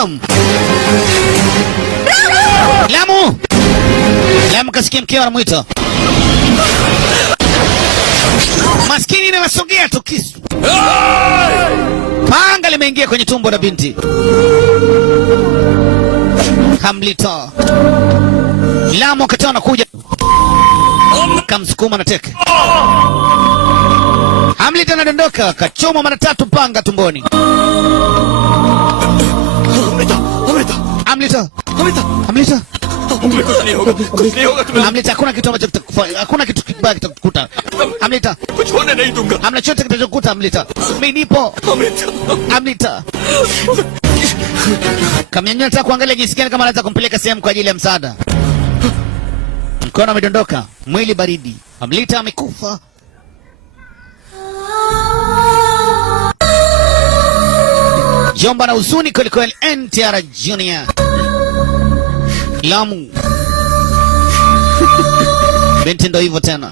Naam. Lamu kasikia mkeo anamuita. Maskini na wasogea tu kisu. Panga limeingia kwenye tumbo la binti. Hamlita. Lamu akatoa na kuja. Kamsukuma na teke. Hamlita anadondoka, kachoma mara 3 panga tumboni. Hamlita. Hamlita, hakuna kitu ambacho kitakufanya. Hakuna kitu kibaya kitakukuta. Hamlita. Hamna chochote kitachokukuta Hamlita. Mimi nipo. Hamlita. Kamnyanyua nataka kuangalia jinsi gani kama anaweza kumpeleka sehemu kwa ajili ya msaada. Mkono umedondoka, mwili baridi. Hamlita amekufa. Jomba na huzuni kweli kweli. NTR Junior. Lamu. Binti ndo hivyo tena.